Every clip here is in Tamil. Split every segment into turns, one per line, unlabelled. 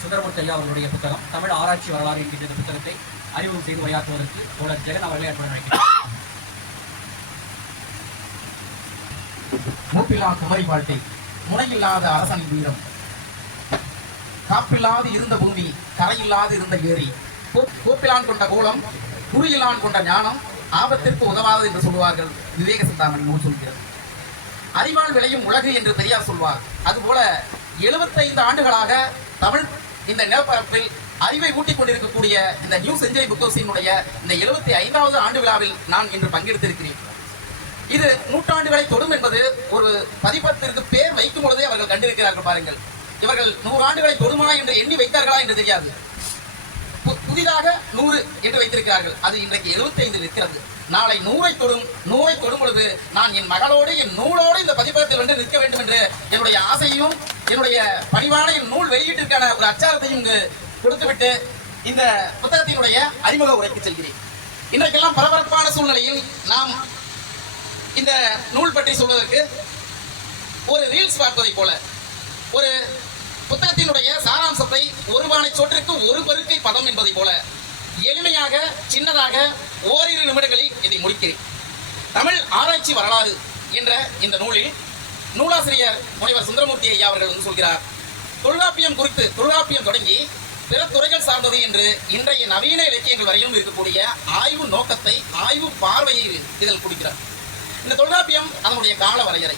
சுந்தரமூர்த்தி ஐயா அவர்களுடைய புத்தகம் தமிழ் ஆராய்ச்சி வரலாறு என்கின்ற இந்த புத்தகத்தை அறிமுகம் செய்து உரையாற்றுவதற்கு தோழர் ஜெகன் அவர்களை ஏற்பட நினைக்கிறேன்
மூப்பில்லா குமரி வாழ்க்கை முனையில்லாத அரசனின் வீரம். காப்பில்லாது இருந்த பூமி கரையில்லாது இருந்த ஏரி. கோப்பிலான் கொண்ட கோலம் குறியிலான் கொண்ட ஞானம் ஆபத்திற்கு உதவாதது என்று சொல்வார்கள் விவேக சிந்தாமணி நூல் சொல்கிறது. அறிவால் விளையும் உலகு என்று பெரியார் சொல்வார். அதுபோல 75 ஆண்டுகளாக தமிழ் இந்த நிலப்பரப்பில் அறிவை ஊட்டிக் கொண்டிருக்கக்கூடிய இந்த நியூ செஞ்சுரி புக்கோசினுடைய இந்த 75வது ஐந்தாவது ஆண்டு விழாவில் நான் இன்று பங்கெடுத்திருக்கிறேன். இது நூற்றாண்டுகளை தொடும் என்பது ஒரு பதிப்பத்திற்கு பேர் வைக்கும் பொழுதே அவர்கள் கண்டிருக்கிறார்கள் பாருங்கள். இவர்கள் நூறு ஆண்டுகளை தொடுமா என்று எண்ணி வைத்தார்களா என்று தெரியாது. பு- புதிதாக நூறு என்று வைத்திருக்கிறார்கள். அது இன்றைக்கு 75 நிற்கிறது நாளை நூறை தொடும் நூறை தொடும் பொழுது நான் என் மகளோடு என் நூலோடு இந்த வந்து நிற்க வேண்டும் என்று என்னுடைய ஆசையும் என்னுடைய பணிவான என் நூல் வெளியீட்டிற்கான ஒரு அச்சாரத்தையும் இங்கு கொடுத்துவிட்டு இந்த புத்தகத்தினுடைய அறிமுக உரைக்கு செல்கிறேன். இன்றைக்கெல்லாம் பரபரப்பான சூழ்நிலையில் நாம் இந்த நூல் பற்றி சொல்வதற்கு ஒரு ரீல்ஸ் பார்ப்பதை போல ஒரு புத்தகத்தினுடைய சாராம்சத்தை ஒரு பானை சோற்றிற்கு ஒரு பருக்கை பதம் என்பதை போல எளிமையாக சின்னதாக ஓரிரு நிமிடங்களில் இதை முடிக்கிறேன். தமிழ் ஆராய்ச்சி வரலாறு என்ற இந்த நூலில் நூலாசிரியர் முனைவர் சுந்தரமூர்த்தி ஐயா அவர்கள் வந்து சொல்கிறார் தொல்காப்பியம் குறித்து தொல்காப்பியம் தொடங்கி பிற துறைகள் சார்ந்தது என்று இன்றைய நவீன இலக்கியங்கள் வரையிலும் இருக்கக்கூடிய ஆய்வு நோக்கத்தை ஆய்வு பார்வையை இதில் கொடுக்கிறார். இந்த தொல்காப்பியம் அதனுடைய கால வரையறை.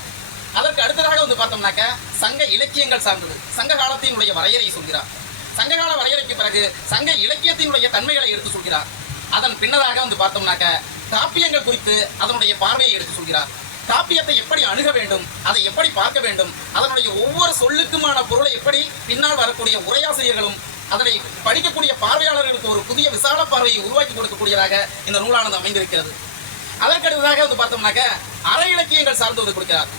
அதற்கு அடுத்ததாக வந்து பார்த்தோம்னாக்க சங்க இலக்கியங்கள் சார்ந்தது. சங்க காலத்தினுடைய வரையறை சொல்கிறார். சங்ககால வரையறைக்கு பிறகு சங்க இலக்கியத்தினுடைய தன்மைகளை எடுத்து சொல்கிறார். அதன் பின்னதாக வந்து பார்த்தோம்னாக்க காப்பியங்கள் குறித்து அதனுடைய பார்வையை எடுத்து சொல்கிறார். காப்பியத்தை எப்படி அணுக வேண்டும் அதை எப்படி பார்க்க வேண்டும் அதனுடைய ஒவ்வொரு சொல்லுக்குமான பொருளை எப்படி பின்னால் வரக்கூடிய உரையாசிரியர்களும் அதனை படிக்கக்கூடிய பார்வையாளர்களுக்கு ஒரு புதிய விசால பார்வையை உருவாக்கி கொடுக்கக்கூடியதாக இந்த நூலானது அமைந்திருக்கிறது. அதற்கடுத்ததாக வந்து பார்த்தோம்னாக்க அற இலக்கியங்கள் சார்ந்து வந்து கொடுக்கிறார்.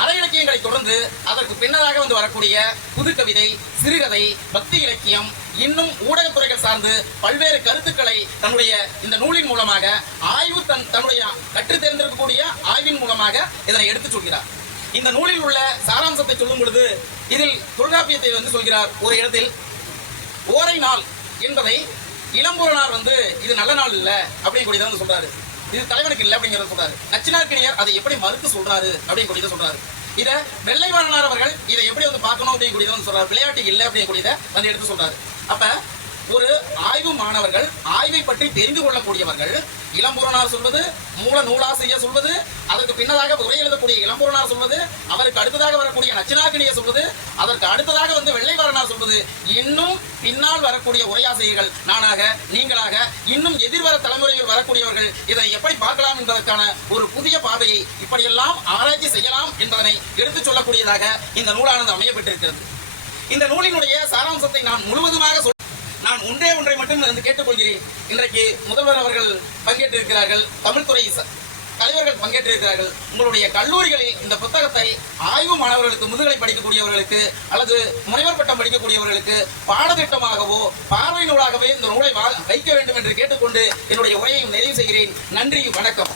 அற இலக்கியங்களை தொடர்ந்து அதற்கு பின்னதாக வந்து வரக்கூடிய புதுக்கவிதை சிறுகதை பக்தி இலக்கியம் இன்னும் ஊடகத்துறைகள் சார்ந்து பல்வேறு கருத்துக்களை தன்னுடைய இந்த நூலின் மூலமாக ஆய்வு தன் தன்னுடைய கற்று தேர்ந்தெடுக்கக்கூடிய மூலமாக இதனை எடுத்துச் சொல்கிறார். இந்த நூலில் உள்ள சாராம்சத்தை சொல்லும் பொழுது இதில் தொல்காப்பியத்தை வந்து சொல்கிறார் ஒரு இடத்தில் ஓரை நாள் என்பதை இளம்பூரனார் வந்து இது நல்ல நாள் இல்ல அப்படின்னு வந்து சொல்றாரு. இது தலைவனுக்கு இல்லை அப்படிங்கறத சொல்றாரு. நச்சினார்கிணியர் அதை எப்படி மறுத்து சொல்றாரு அப்படின்னு சொல்றாரு. இத வெள்ளைவாரனார் அவர்கள் இதை எப்படி வந்து பார்க்கணும் அப்படின்னு வந்து சொல்றாரு. விளையாட்டு இல்லை அப்படின்னு வந்து எடுத்து சொல்றாரு. அப்ப ஒரு ஆய்வு மாணவர்கள் ஆய்வை பற்றி தெரிந்து கொள்ளக்கூடியவர்கள் இளம்புறனார் சொல்வது மூல நூலாசிரியர் சொல்வது அதற்கு பின்னதாக உரை எழுதக்கூடிய இளம்புறனார் சொல்வது அவருக்கு அடுத்ததாக வரக்கூடிய நச்சினாக்கினியை சொல்வது அதற்கு அடுத்ததாக வந்து வெள்ளைவாரனார் சொல்வது இன்னும் பின்னால் வரக்கூடிய உரையாசிரியர்கள் நானாக நீங்களாக இன்னும் எதிர்வர தலைமுறையில் வரக்கூடியவர்கள் இதை எப்படி பார்க்கலாம் என்பதற்கான ஒரு புதிய பாதையை இப்படியெல்லாம் ஆராய்ச்சி செய்யலாம் என்பதனை எடுத்துச் சொல்லக்கூடியதாக இந்த நூலானது அமையப்பட்டிருக்கிறது இந்த நூலினுடைய சாராம்சத்தை நான் முழுவதுமாக சொல் நான் ஒன்றே ஒன்றை மட்டும் வந்து கேட்டுக்கொள்கிறேன். இன்றைக்கு முதல்வர் அவர்கள் பங்கேற்றிருக்கிறார்கள். தமிழ்துறை தலைவர்கள் பங்கேற்றிருக்கிறார்கள். உங்களுடைய கல்லூரிகளில் இந்த புத்தகத்தை ஆய்வு மாணவர்களுக்கு முதுகலை படிக்கக்கூடியவர்களுக்கு அல்லது முனைவர் பட்டம் படிக்கக்கூடியவர்களுக்கு பாடத்திட்டமாகவோ பார்வை நூலாகவே இந்த நூலை வைக்க வேண்டும் என்று கேட்டுக்கொண்டு என்னுடைய உரையை நிறைவு செய்கிறேன். நன்றி வணக்கம்.